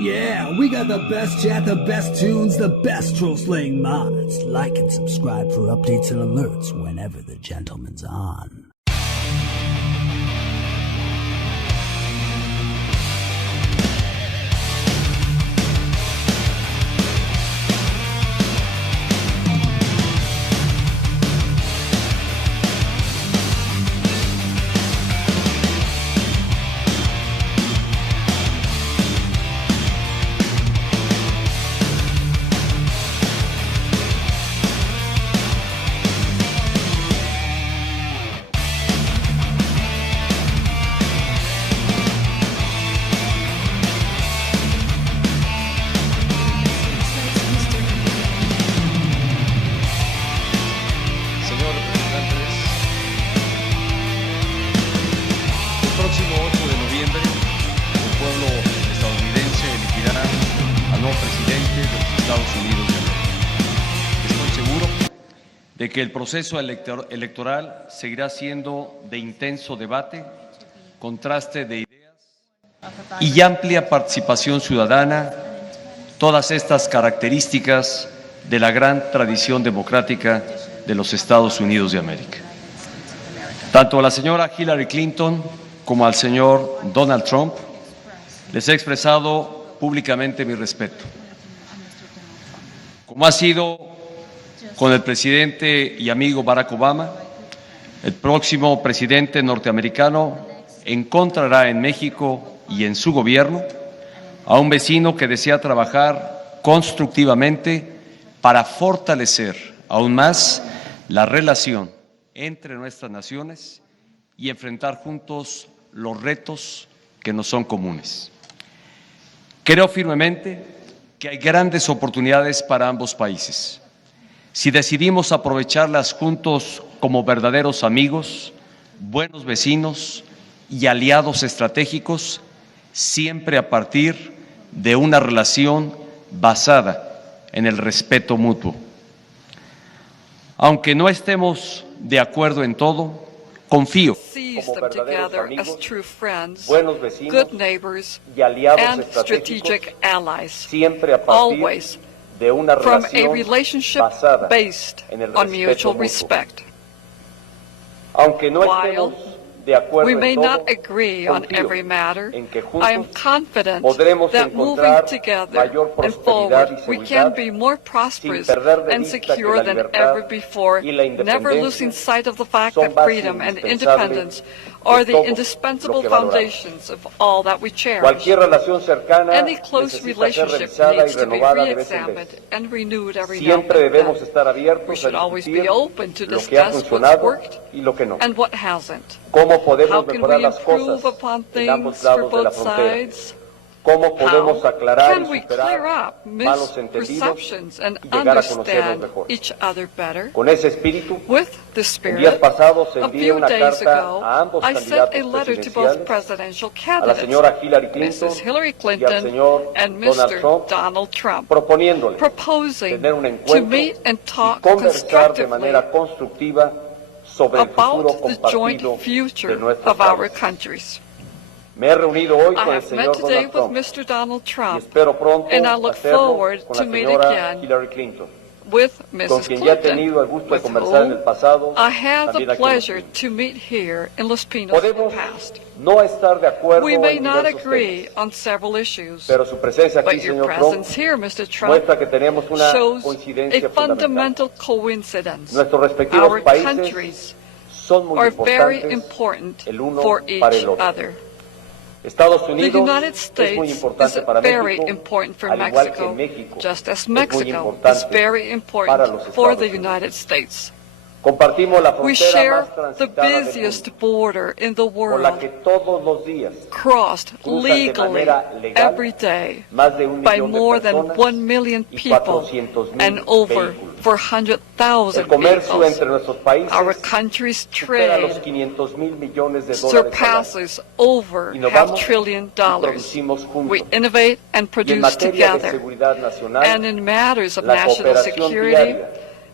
Yeah, we got the best chat, the best tunes, the best troll-slaying mods. Like and subscribe for updates and alerts whenever the gentleman's on. De que el proceso electoral seguirá siendo de intenso debate, contraste de ideas y amplia participación ciudadana, todas estas características de la gran tradición democrática de los Estados Unidos de América. Tanto a la señora Hillary Clinton como al señor Donald Trump les he expresado públicamente mi respeto. Como ha sido con el presidente y amigo Barack Obama, el próximo presidente norteamericano encontrará en México y en su gobierno a un vecino que desea trabajar constructivamente para fortalecer aún más la relación entre nuestras naciones y enfrentar juntos los retos que nos son comunes. Creo firmemente que hay grandes oportunidades para ambos países. Si decidimos aprovecharlas juntos como verdaderos amigos, buenos vecinos y aliados estratégicos, siempre a partir de una relación basada en el respeto mutuo. Aunque no estemos de acuerdo en todo, confío como verdaderos amigos, buenos vecinos y aliados estratégicos, siempre a partir de una relación basada en el respeto mutuo. Aunque no estemos de acuerdo en todo, confío en que juntos podremos encontrar mayor prosperidad y seguridad sin perder de vista que la libertad y la independencia son bases indispensables de todo lo que valoramos. Cualquier relación cercana necesita ser revisada y renovada de vez en vez. Siempre debemos estar abiertos a discutir lo que ha funcionado y lo que no. ¿Cómo podemos mejorar las cosas en ambos lados de la frontera? ¿Cómo podemos aclarar y superar malos entendidos y llegar a conocernos mejor? Con ese espíritu, en días pasados envié una carta a ambos candidatos presidenciales, a la señora Hillary Clinton y al señor Donald Trump, proponiéndoles tener un encuentro y conversar de manera constructiva sobre el futuro compartido de nuestros países. Me he reunido hoy con el señor Donald Trump y espero pronto hacerlo con la señora Hillary Clinton, con quien ya he tenido el gusto de conversar en el pasado, también aquí en Los Pinos. Podemos no estar de acuerdo en diversos temas, pero su presencia aquí, señor Trump, muestra que tenemos una coincidencia fundamental. Nuestros respectivos países son muy importantes el uno para el otro. Estados Unidos es muy importante para México, al igual que México es muy importante para los Estados Unidos. Compartimos la frontera más transitada del mundo, por la que todos los días cruzan de manera legal más de 1 millón de personas y 400,000 vehículos. El comercio entre nuestros países supera los 500,000 millones de dólares al año. Innovamos y producimos juntos. Y en materia de seguridad nacional, la cooperación diaria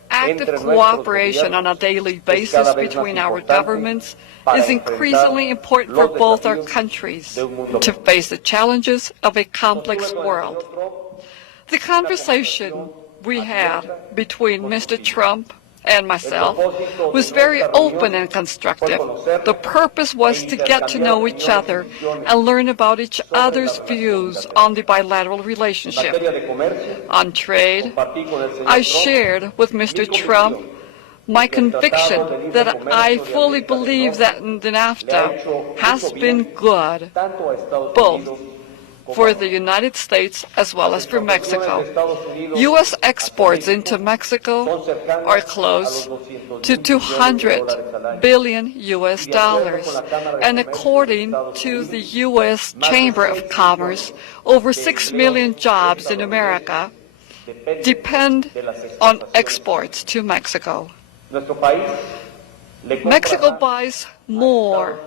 active cooperation on a daily basis between our governments is increasingly important for both our countries to face the challenges of a complex world. The conversation we had between Mr. Trump and myself was very open and constructive. The purpose was to get to know each other and learn about each other's views on the bilateral relationship. On trade, I shared with Mr. Trump my conviction that I fully believe that the NAFTA has been good both for the United States as well as for Mexico. U.S. exports into Mexico are close to $200 billion US, and according to the U.S. Chamber of Commerce, over 6 million jobs in America depend on exports to Mexico. Mexico buys more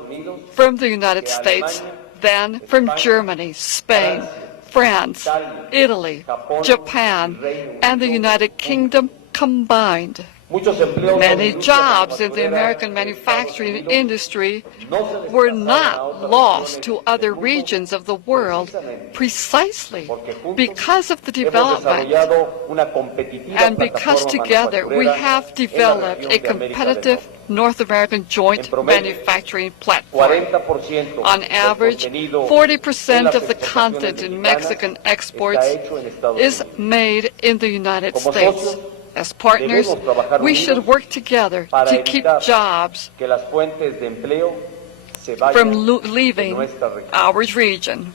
from the United States than from Germany, Spain, France, Italy, Japan, and the United Kingdom combined. Many jobs in the American manufacturing industry were not lost to other regions of the world precisely because of the development and because together we have developed a competitive North American joint manufacturing platform. On average, 40% of the content in Mexican exports is made in the United States. As partners, we should work together to keep jobs from leaving our region.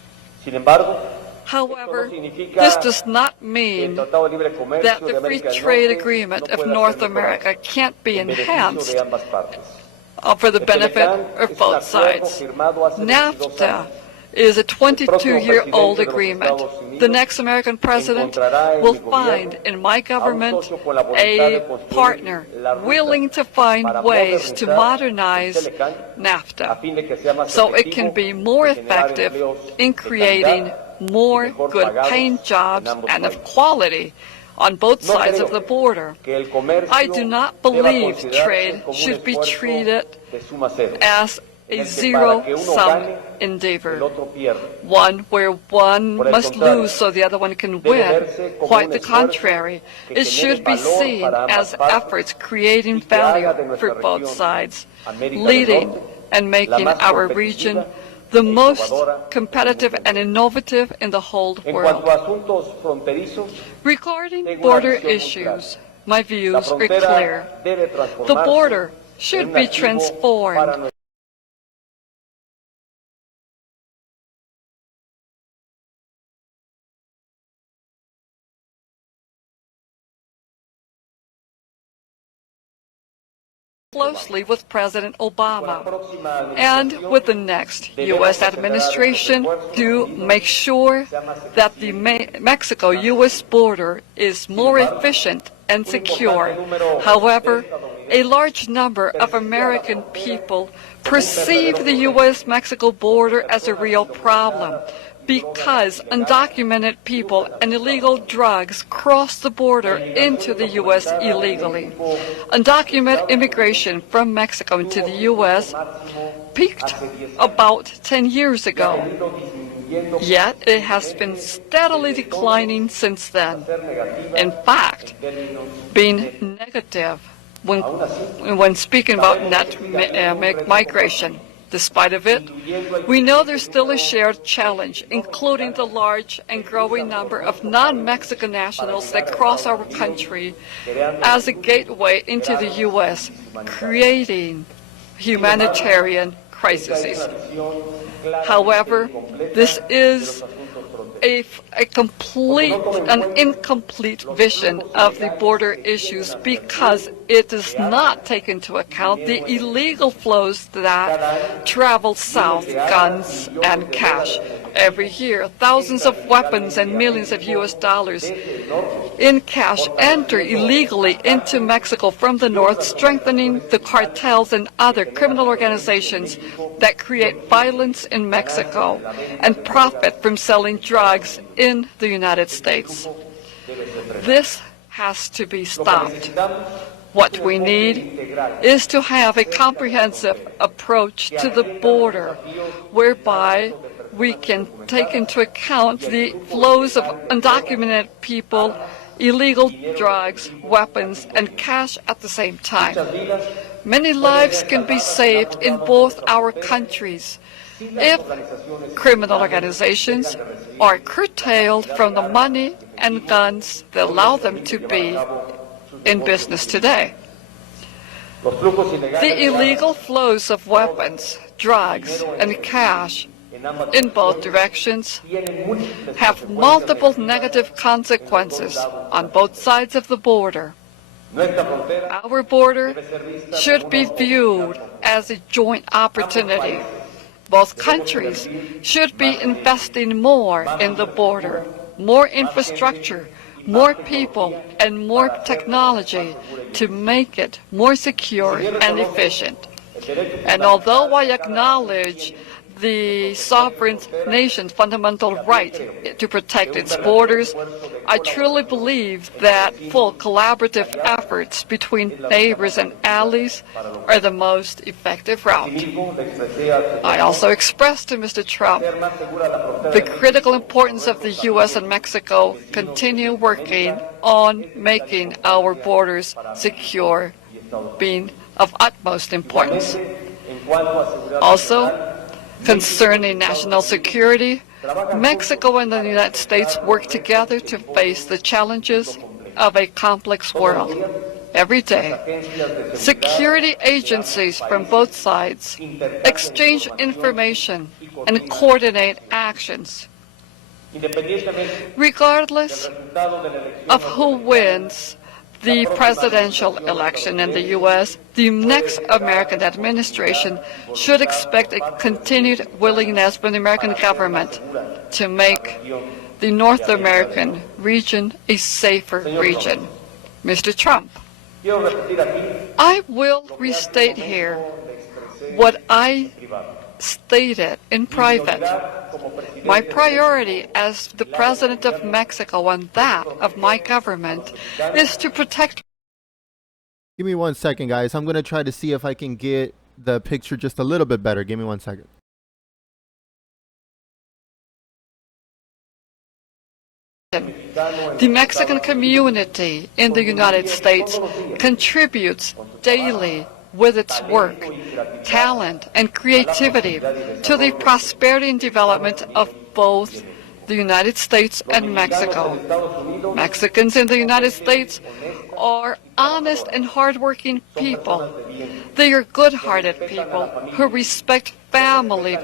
However, this does not mean that the free trade agreement of North America can't be enhanced for the benefit of both sides. NAFTA is a 22-year-old agreement. The next American president will find in my government a partner willing to find ways to modernize NAFTA so it can be more effective in creating more good-paying jobs and of quality on both sides of the border. I do not believe trade should be treated as a zero-sum endeavor, one where one must lose so the other one can win. Quite the contrary, it should be seen as efforts creating value for both sides, leading and making our region the most competitive and innovative in the whole world. Regarding border issues, my views are clear. The border should be transformed closely with President Obama and with the next U.S. administration to make sure that the Mexico-U.S. border is more efficient and secure. However, a large number of American people perceive the U.S.-Mexico border as a real problem because undocumented people and illegal drugs cross the border into the U.S. illegally. Undocumented immigration from Mexico into the U.S. peaked about 10 years ago, yet it has been steadily declining since then. In fact, being negative when speaking about net migration. Despite of it, we know there's still a shared challenge, including the large and growing number of non-Mexican nationals that cross our country as a gateway into the U.S., creating humanitarian crises. However, this is an incomplete vision of the border issues because it does not take into account the illegal flows that travel south, guns and cash. Every year, thousands of weapons and millions of U.S. dollars in cash enter illegally into Mexico from the north, strengthening the cartels and other criminal organizations that create violence in Mexico and profit from selling drugs in the United States. This has to be stopped. What we need is to have a comprehensive approach to the border, whereby we can take into account the flows of undocumented people, illegal drugs, weapons, and cash at the same time. Many lives can be saved in both our countries if criminal organizations are curtailed from the money and guns that allow them to be in business today. The illegal flows of weapons, drugs, and cash in both directions have multiple negative consequences on both sides of the border. Our border should be viewed as a joint opportunity. Both countries should be investing more in the border, more infrastructure, more people, and more technology to make it more secure and efficient. And although I acknowledge the sovereign nation's fundamental right to protect its borders, I truly believe that full collaborative efforts between neighbors and allies are the most effective route. I also expressed to Mr. Trump the critical importance of the U.S. and Mexico continue working on making our borders secure, being of utmost importance. Also, concerning national security, Mexico and the United States work together to face the challenges of a complex world. Every day, security agencies from both sides exchange information and coordinate actions. Regardless of who wins the presidential election in the U.S., the next American administration should expect a continued willingness from the American government to make the North American region a safer region. Mr. Trump, I will restate here what I stated in private. My priority as the President of Mexico and that of my government is to protect. Give me 1 second, guys. I'm going to try to see if I can get the picture just a little bit better. Give me 1 second. The Mexican community in the United States contributes daily with its work, talent, and creativity to the prosperity and development of both the United States and Mexico. Mexicans in the United States are honest and hardworking people. They are good-hearted people who respect family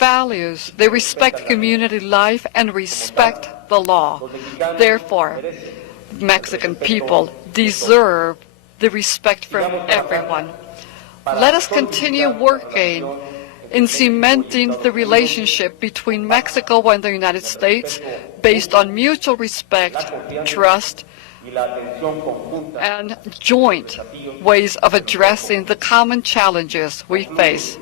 values. They respect community life and respect the law. Therefore, Mexican people deserve the respect from everyone. Let us continue working in cementing the relationship between Mexico and the United States based on mutual respect, trust, and joint ways of addressing the common challenges we face.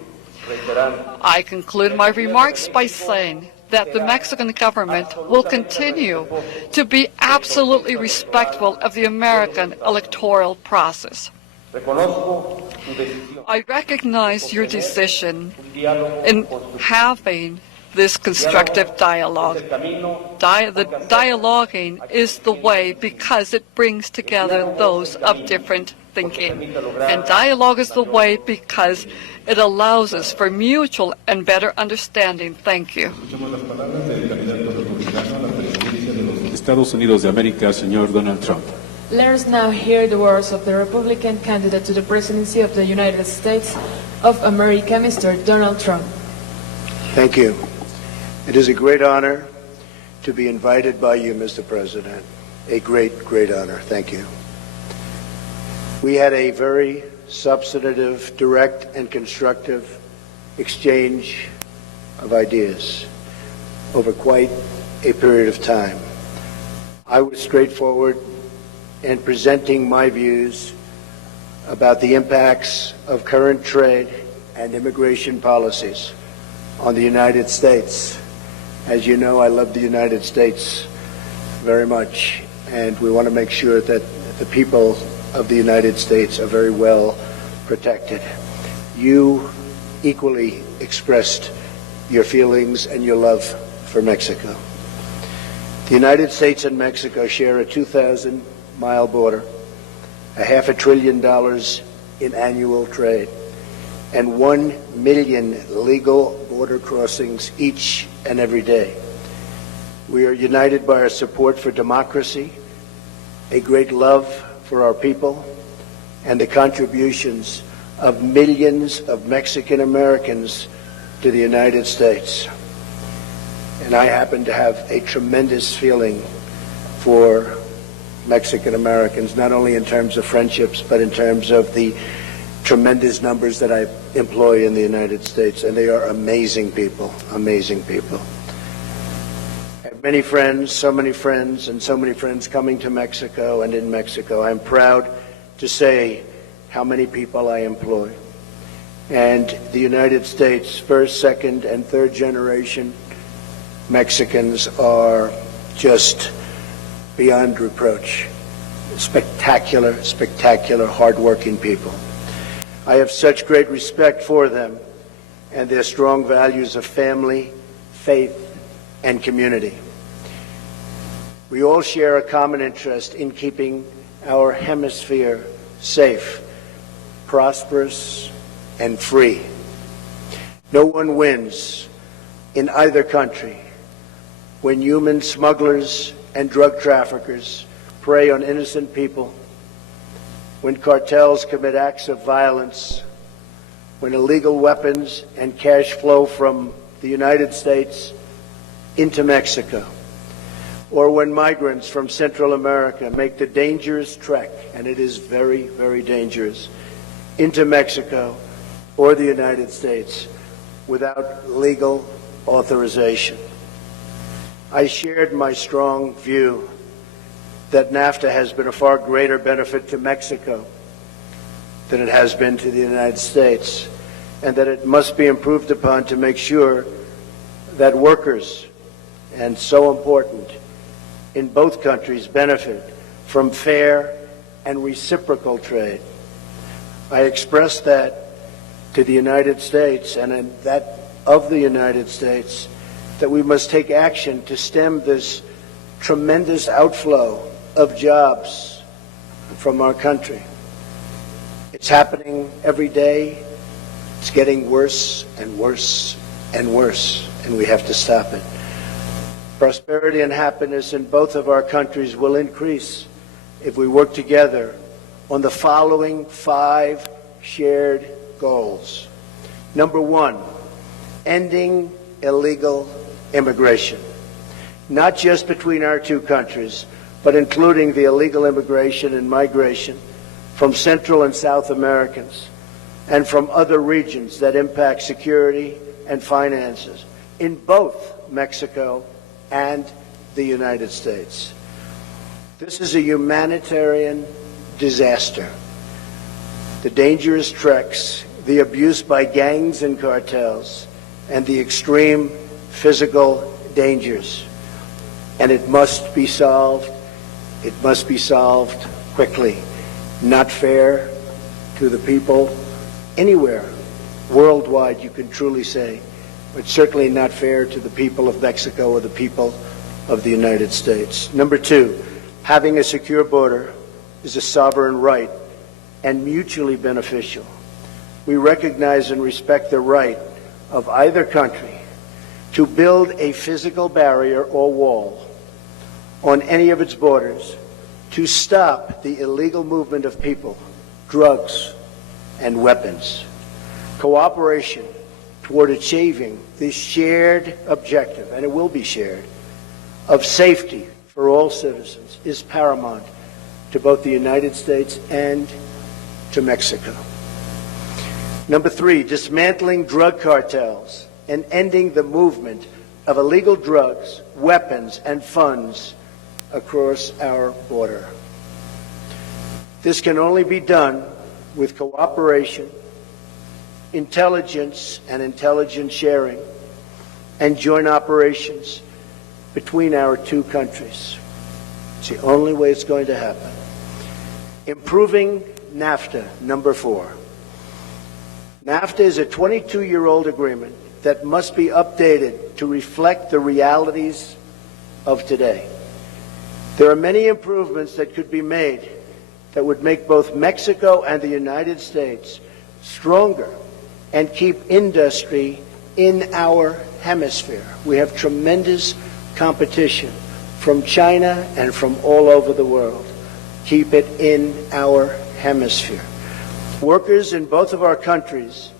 I conclude my remarks by saying that the Mexican government will continue to be absolutely respectful of the American electoral process. I recognize your decision in having this constructive dialogue. The dialoguing is the way because it brings together those of different thinking. And dialogue is the way because it allows us for mutual and better understanding. Thank you. Estados Unidos de América, señor Donald Trump. Let us now hear the words of the Republican candidate to the presidency of the United States of America, Mr. Donald Trump. Thank you. It is a great honor to be invited by you, Mr. President. A great, great honor. Thank you. We had a very substantive, direct, and constructive exchange of ideas over quite a period of time. I was straightforward in presenting my views about the impacts of current trade and immigration policies on the United States. As you know, I love the United States very much, and we want to make sure that the people of the United States are very well protected. You equally expressed your feelings and your love for Mexico. The United States and Mexico share a 2,000-mile border, $500 billion in annual trade, and 1 million legal border crossings each and every day. We are united by our support for democracy, a great love for our people, and the contributions of millions of Mexican Americans to the United States. And I happen to have a tremendous feeling for Mexican Americans, not only in terms of friendships, but in terms of the tremendous numbers that I employ in the United States. And they are amazing people, amazing people. I have many friends, so many friends, and so many friends coming to Mexico and in Mexico. I'm proud to say how many people I employ. And the United States, first, second, and third generation Mexicans are just beyond reproach. Spectacular, spectacular, hardworking people. I have such great respect for them and their strong values of family, faith, and community. We all share a common interest in keeping our hemisphere safe, prosperous, and free. No one wins in either country when human smugglers and drug traffickers prey on innocent people, when cartels commit acts of violence, when illegal weapons and cash flow from the United States into Mexico, or when migrants from Central America make the dangerous trek, and it is very, very dangerous, into Mexico or the United States without legal authorization. I shared my strong view that NAFTA has been a far greater benefit to Mexico than it has been to the United States, and that it must be improved upon to make sure that workers, and so important, in both countries benefit from fair and reciprocal trade. I expressed that to the United States and that of the United States, that we must take action to stem this tremendous outflow of jobs from our country. It's happening every day. It's getting worse and worse and worse, and we have to stop it. Prosperity and happiness in both of our countries will increase if we work together on the following 5 shared goals. Number 1, ending illegal immigration, not just between our two countries, but including the illegal immigration and migration from Central and South Americans and from other regions that impact security and finances in both Mexico and the United States. This is a humanitarian disaster. The dangerous treks, the abuse by gangs and cartels, and the extreme physical dangers. And it must be solved. It must be solved quickly. Not fair to the people anywhere, worldwide, you can truly say, but certainly not fair to the people of Mexico or the people of the United States. Number 2, having a secure border is a sovereign right and mutually beneficial. We recognize and respect the right of either country to build a physical barrier or wall on any of its borders to stop the illegal movement of people, drugs, and weapons. Cooperation toward achieving this shared objective, and it will be shared, of safety for all citizens is paramount to both the United States and to Mexico. Number 3, dismantling drug cartels and ending the movement of illegal drugs, weapons, and funds across our border. This can only be done with cooperation, intelligence and intelligence sharing, and joint operations between our two countries. It's the only way it's going to happen. Improving NAFTA, number 4. NAFTA is a 22-year-old agreement that must be updated to reflect the realities of today. There are many improvements that could be made that would make both Mexico and the United States stronger and keep industry in our hemisphere. We have tremendous competition from China and from all over the world. Keep it in our hemisphere. Workers in both of our countries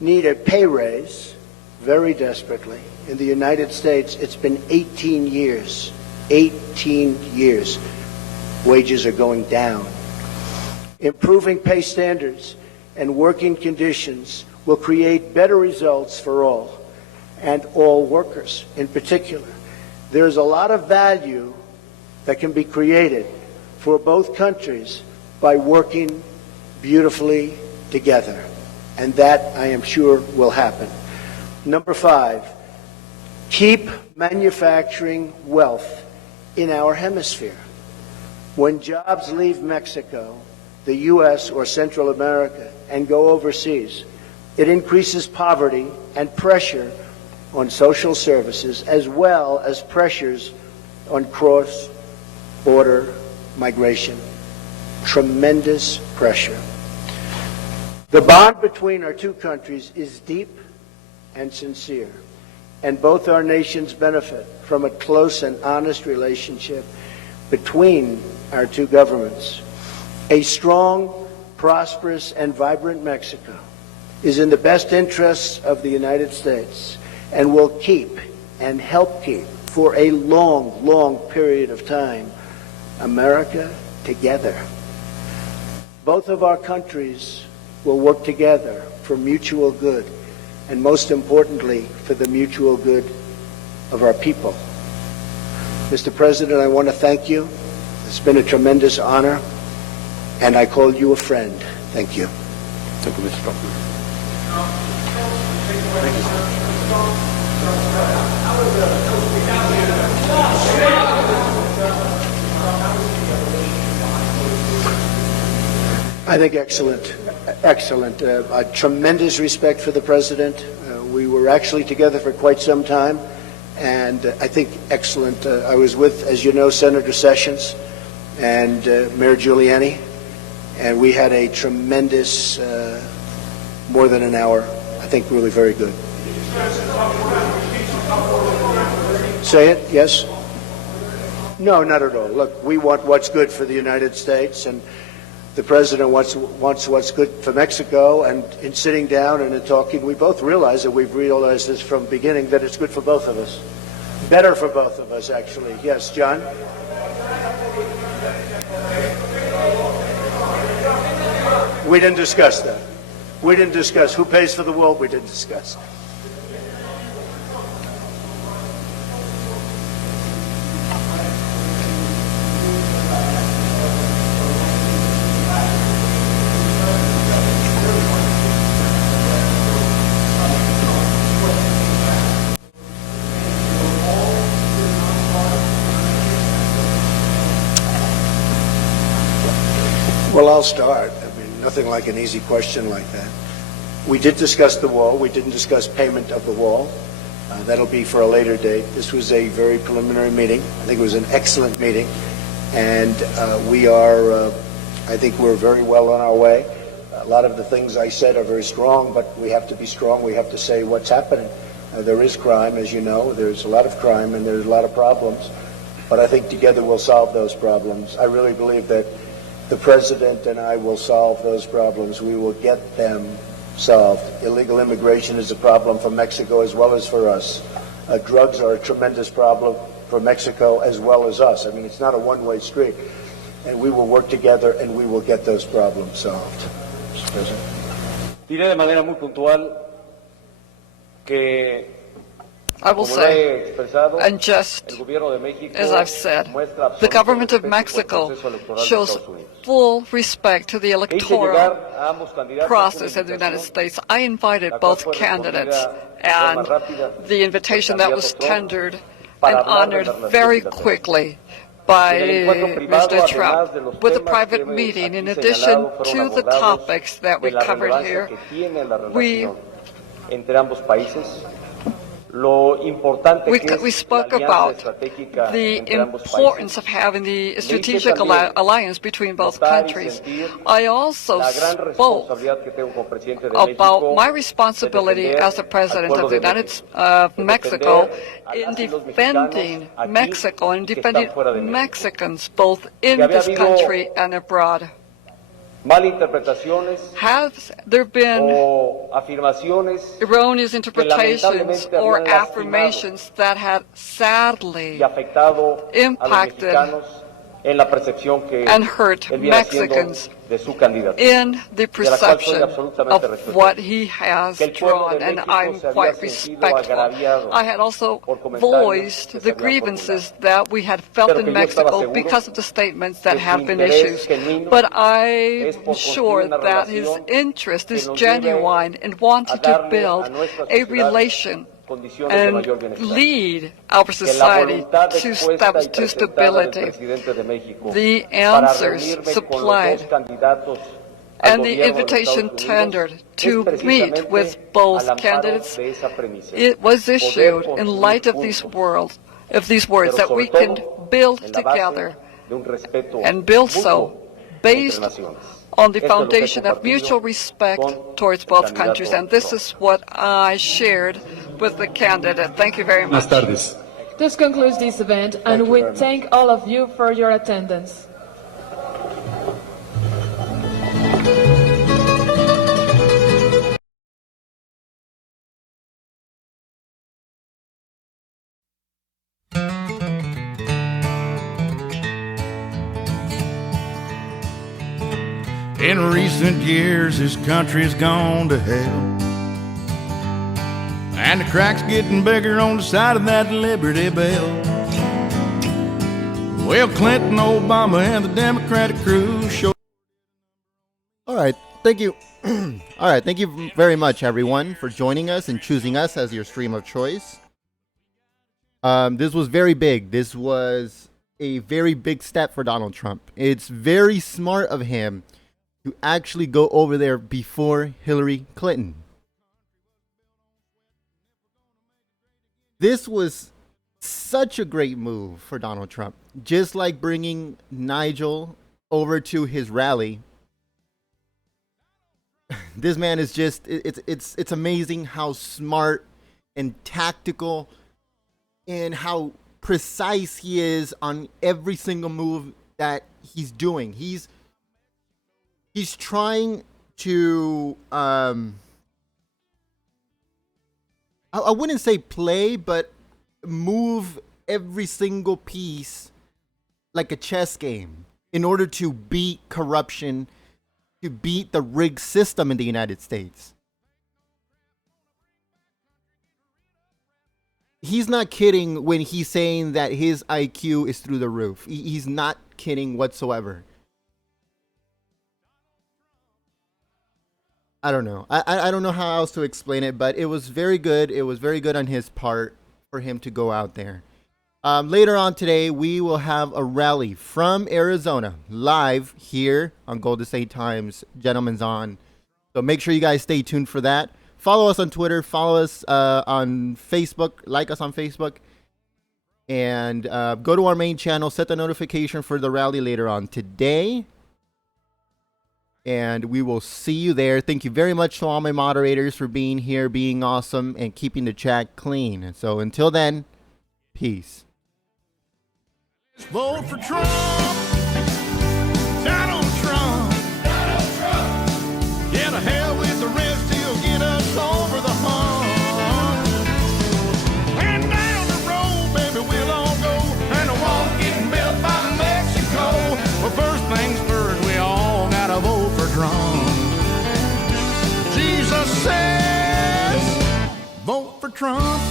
need a pay raise very desperately. In the United States, it's been 18 years. 18 years. Wages are going down. Improving pay standards and working conditions will create better results for all, and all workers in particular. There's a lot of value that can be created for both countries by working beautifully together, and that, I am sure, will happen. Number 5, keep manufacturing wealth in our hemisphere. When jobs leave Mexico, the U.S. or Central America and go overseas, it increases poverty and pressure on social services, as well as pressures on cross-border migration. Tremendous pressure. The bond between our two countries is deep and sincere, and both our nations benefit from a close and honest relationship between our two governments. A strong, prosperous, and vibrant Mexico is in the best interests of the United States and will keep and help keep for a long, long period of time America together. Both of our countries will work together for mutual good, and most importantly, for the mutual good of our people. Mr. President, I want to thank you. It's been a tremendous honor, and I call you a friend. Thank you. Thank you, Mr. President. I think excellent. A tremendous respect for the President. We were actually together for quite some time, and I think excellent. I was with, as you know, Senator Sessions and Mayor Giuliani, and we had a tremendous, more than an hour. I think really very good. Say it, yes? No, not at all. Look, we want what's good for the United States, and the President wants what's good for Mexico, and in sitting down and in talking, we both realize that we've realized this from the beginning, that it's good for both of us. Better for both of us, actually. Yes, John? We didn't discuss that. We didn't discuss who pays for the wall. We didn't discuss. Well, I'll start. I mean, nothing like an easy question like that. We did discuss the wall. We didn't discuss payment of the wall. That'll be for a later date. This was a very preliminary meeting. I think it was an excellent meeting. And we are, I think we're very well on our way. A lot of the things I said are very strong, but we have to be strong. We have to say what's happening. There is crime, as you know. There's a lot of crime and there's a lot of problems. But I think together we'll solve those problems. I really believe that the President and I will solve those problems. We will get them solved. Illegal immigration is a problem for Mexico as well as for us. Drugs are a tremendous problem for Mexico as well as us. I mean, it's not a one-way street. And we will work together and we will get those problems solved. Mr. President. Diré de manera muy puntual que I will say, and just as I've said, the government of Mexico shows full respect to the electoral process in the United States. I invited both candidates, and the invitation that was tendered and honored very quickly by Mr. Trump with a private meeting. In addition to the topics that we covered here, we spoke about the importance of having the strategic alliance between both countries. I also spoke about my responsibility as the President of Mexico in defending Mexico and defending Mexicans both in this country and abroad. Have there been erroneous interpretations or affirmations that had sadly impacted and hurt Mexicans in the perception of what he has drawn, and I'm quite respectful. I had also voiced the grievances that we had felt in Mexico because of the statements that have been issued. But I'm sure that his interest is genuine in wanting to build a relation and lead our society to steps to stability. The answers supplied and the invitation tendered to meet with both candidates, it was issued in light of these words that we can build together and build so based on the foundation of mutual respect towards both countries. And this is what I shared with the candidate. Thank you very much. This concludes this event, and we thank all of you for your attendance. In recent years, this country's gone to hell, and the cracks getting bigger on the side of that Liberty Bell. Well, Clinton, Obama, and the Democratic crew show. All right, thank you. All right, thank you very much, everyone, for joining us and choosing us as your stream of choice. This was very big. This was a very big step for Donald Trump. It's very smart of him to actually go over there before Hillary Clinton. This was such a great move for Donald Trump. Just like bringing Nigel over to his rally. This man is just, it's amazing how smart and tactical and how precise he is on every single move that he's doing. He's trying to, I wouldn't say play, but move every single piece like a chess game in order to beat corruption, to beat the rigged system in the United States. He's not kidding when he's saying that his IQ is through the roof. He's not kidding whatsoever. I don't know. I don't know how else to explain it, but it was very good. It was very good on his part for him to go out there. Later on today, we will have a rally from Arizona live here on Golden State Times Gentlemen's On. So make sure you guys stay tuned for that. Follow us on Twitter. Follow us on Facebook. Like us on Facebook. And go to our main channel. Set the notification for the rally later on today. And we will see you there. Thank you very much to all my moderators for being here, being awesome, and keeping the chat clean. And so until then, peace. Vote for Trump. Donald Trump. Donald Trump. Yeah, to hell with the rest. He'll get us over the hump. And down the road, baby, we'll all go. And the wall getting built by Mexico. Well, first things first, we all gotta vote for Trump. Jesus says, vote for Trump.